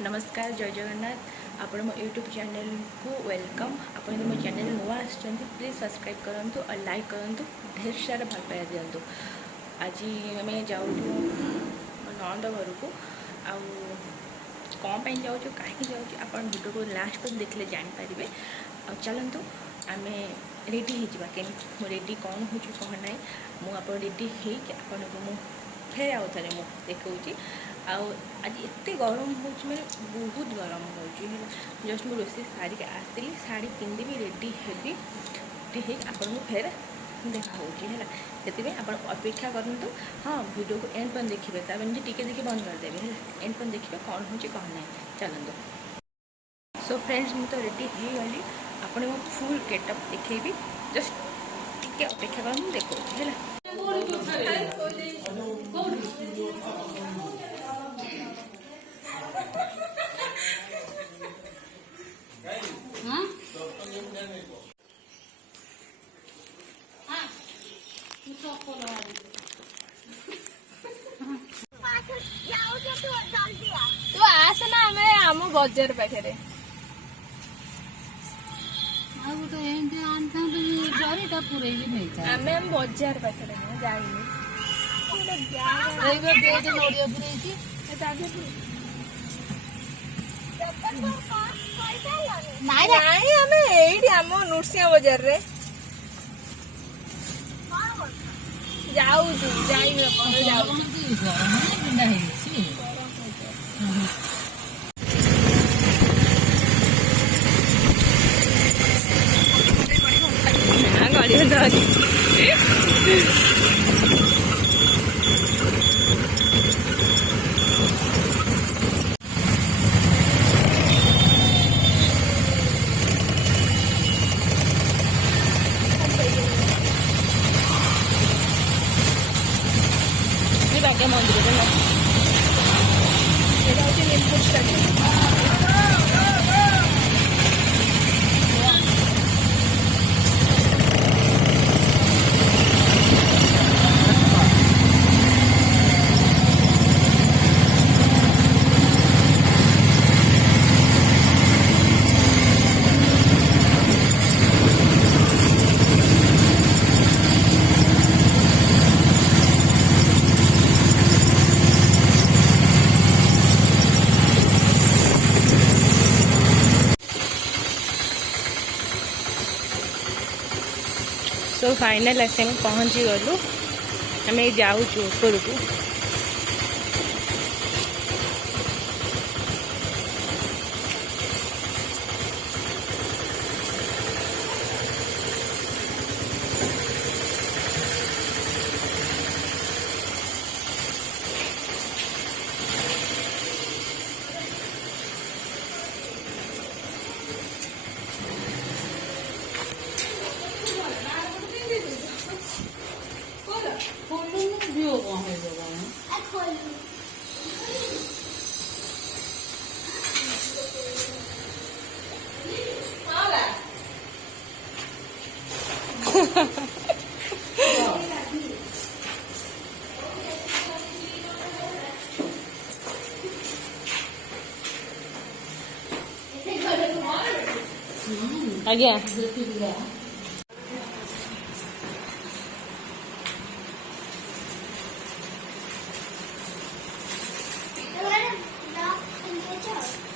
नमस्कार जय जगन्नाथ आपण मो यूट्यूब चैनल को वेलकम। आपण मो चैनल नुआ आसछन्ती प्लीज सब्सक्राइब करंतु और लाइक करंतु ढेर सारा भल पाया दिंतु। आज आम जाऊँ नंद घर को कौन पर जाऊँ कहीं जाऊँ आप वीडियो को लास्ट तक देखले जानीपारे। चलतु आम रेडी होगा के रेडी कौन हो कौन ना मुझे रेडी हो फेर आउ थे मुझे देखा आज एत गरम हो बहुत गरम हो जस्ट मुझे रोसे सारी आसली शाढ़ी पिंधि रेडी हेबी रेडी आपन को फेर देखा है आप अपेक्षा करूँ। हाँ वीडियो को एंड पर देखिए ताकि टिके देखिए बंद करदेवे है एंड पर देखिए कौन हो कौन ना चलते। सो फ्रेंड्स मुझे तो रेडी हो गली आपने मो फुल गेटअप देखी जस्ट टिके अपेक्षा कर देखो है। तू आस ना आम बजार पाखे आम बजार पाखे आम नृसिंह बजार रे जाऊ मंदिर तो फाइनल आसे पहुँची गलु आम जाऊँ ऊपर को। आज्ञा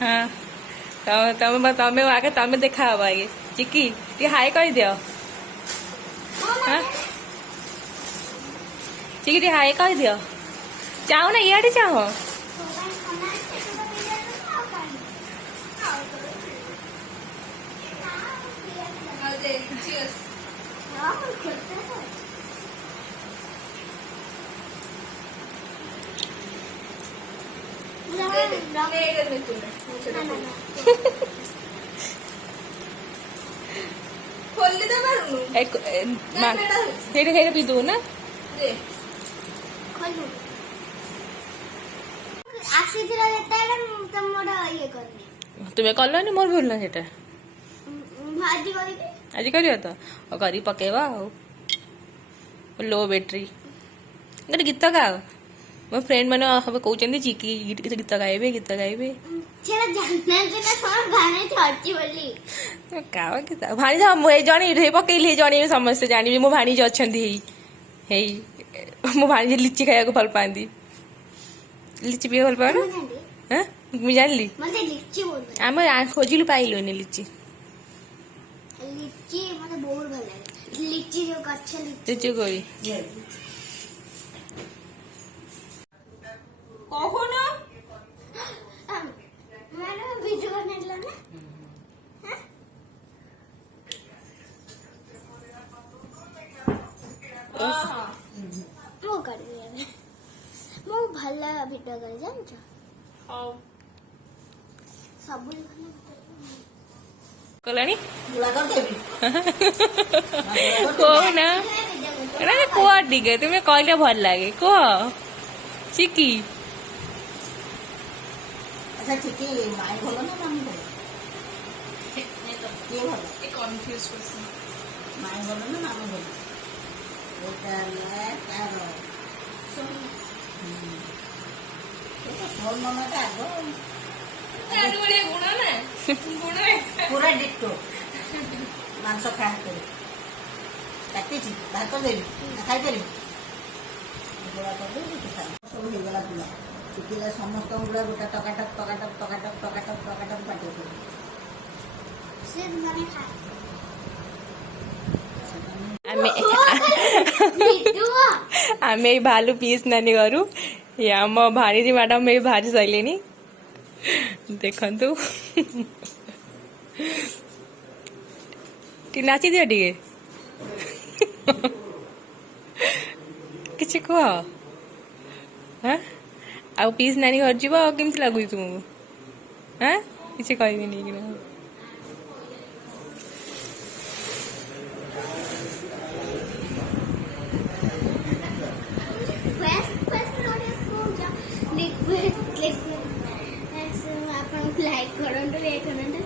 हाँ तमें तमें आगे तमें देखा हवा आगे चिकी टी हाय कर दियो। हाँ चिकी टी हाय कर दियो चाहो ना इे चाहो पीदू ना तुम्हें कलनि मोर भूल ना सेटा आज कर तो कर पकेवा लो बैटरी गोटे गीत गाओ मो फ्रेंड मैंने कहते चिकी गीत गाइबे ସେଟା ଜାଣିନାହାନ୍ତି ନା କଣ ଭାଣେ ଛଡିଛି ବୋଲି। ଭାଣିଜ ଜଣେଇବି ପକେଇଲି ଜଣେଇବି ସମସ୍ତେ ଜାଣିବି ମୋ ଭାଣିଜ ଅଛନ୍ତି ହେଇ ମୋ ଭାଣିଜ ଲିଚି ଖାଇବାକୁ ଭଲ ପାଆନ୍ତି। ଲିଚି ପିଇବା ଭଲ ପାଅ ନା? ହଁ ମୁଁ ଜାଣିଲି ଆମେ ଖୋଜିଲୁ ପାଇଲୁନି ଲିଚି। ଲିଚି ମତେ ବହୁତ ଭଲ ଲାଗେ। ଲିଚି ଯୋଉ ଗଛ ଲିଚି କୋଳି କହୁନ ମାନେ ଭିଡିଓ ବନେଇଲା ନା ମୁଁ କରିବି ଏବେ। ମୁଁ ଭଲ ଭିଡିଓ କରି ଜାଣିଛ। ହଉ ସବୁ କଲାଣି କହୁନା କୁହ ଟିକେ ତୁମେ କହିଲେ ଭଲ ଲାଗେ କୁହ ଚିକି। ଆଚ୍ଛା ଚିକି ମାଇଁ ଭଲ ନା ମାମୁଁ ଭଲ? କିଏ ଭଲ? କନଫ୍ୟୁଜ କରୁଛି ମାଇଁ ଭଲ ନା ମାମୁଁ ଭଲ? ଏଇଟା ହେଲା ତାର ସ୍ମଲ୍ ମାମାଟା ଆଗ ପୁରା ଡିଟୋ ମାଂସ ଖାଆ କରି କାଟିଛି ଭାତ ଦେବି ଖାଇପାରିବି ଗୁଳା କରିଦେବି ସବୁ ହେଇଗଲା ଫୁଲ ଚିକିଲା ସମସ୍ତଙ୍କ ଗୁଳା ଗୋଟା ଟକାଟକ ଟକାଟକ ଟକାଟକ ଟକାଟକ ଟକାଟକ ପାଟିରେ ପଡ଼ିବ। ସେ ମାନେ ଖାଏ ଆମେ ଏଇ ଭାଲୁ ପିସ୍ ନାନୀ ଘରୁ ଆମ ଭାଣିଜୀ ମ୍ୟାଡାମ ଏଇ ଭାଜି ସାରିଲେଣି ଦେଖନ୍ତୁ ଟିକେ ନାଚି ଦିଅ ଟିକେ କିଛି କୁହ ଆଉ ପିସ୍ ନାନୀ ଘର ଯିବ ଆଉ କେମିତି ଲାଗୁଛି ତୁମକୁ? କିଛି କହିବିନି କି ନା ଆପଣଙ୍କୁ ଲାଇକ୍ କରନ୍ତୁ ଇଏ କରନ୍ତୁ।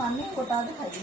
ମାନେ ଗୋଟା ଖାଇବି